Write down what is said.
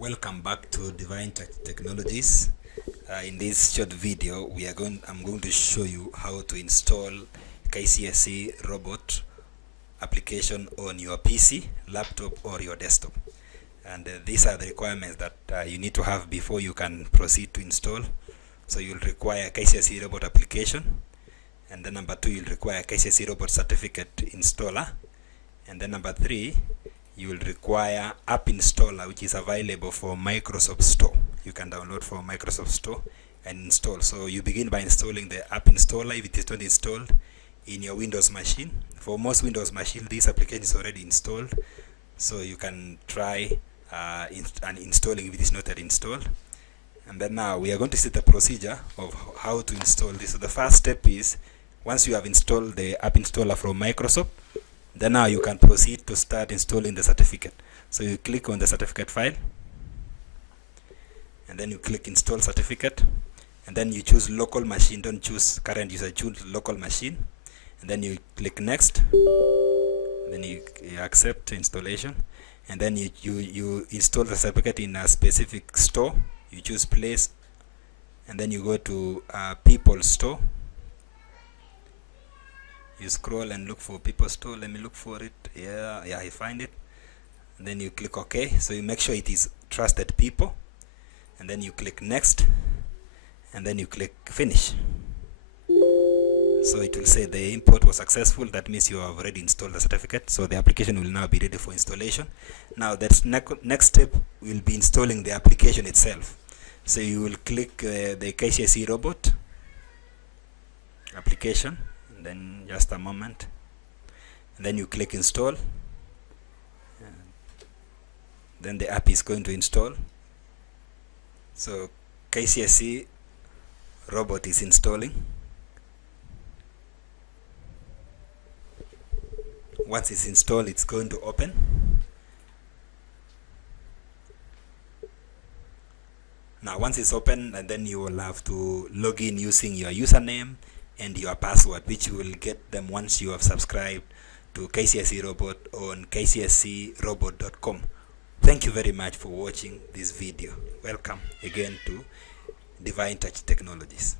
Welcome back to Divine Technologies. In this short video, I'm going to show you how to install KCSE robot application on your PC, laptop, or your desktop. And these are the requirements that you need to have before you can proceed to install. So you'll require KCSE robot application, and then number 2, you'll require KCSE robot certificate installer, and then number 3, you will require app installer, which is available for Microsoft Store. You can download from Microsoft Store and install. So you begin by installing the app installer if it is not installed in your Windows machine. For most Windows machine, this application is already installed, so you can try installing if it is not yet installed. And then now we are going to see the procedure of how to install this. So the first step is, once you have installed the app installer from Microsoft, then now you can proceed to start installing the certificate. So you click on the certificate file, and then you click install certificate, and then you choose local machine. Don't choose current user, choose local machine, and then you click next, and then you accept installation, and then you install the certificate in a specific store. You choose place, and then you go to people store. You scroll and look for people store. Let me look for it. Yeah, I find it. And then you click OK. So you make sure it is trusted people, and then you click next, and then you click finish. So it will say the import was successful. That means you have already installed the certificate, so the application will now be ready for installation. Now that's next step will be installing the application itself. So you will click the KCSE robot application, and then just a moment, and then you click install, then the app is going to install. So KCSE robot is installing. Once it's installed, it's going to open. Now once it's open, and then you will have to log in using your username and your password, which you will get them once you have subscribed to KCSE Robot on kcserobot.com. Thank you very much for watching this video. Welcome again to Divine Touch Technologies.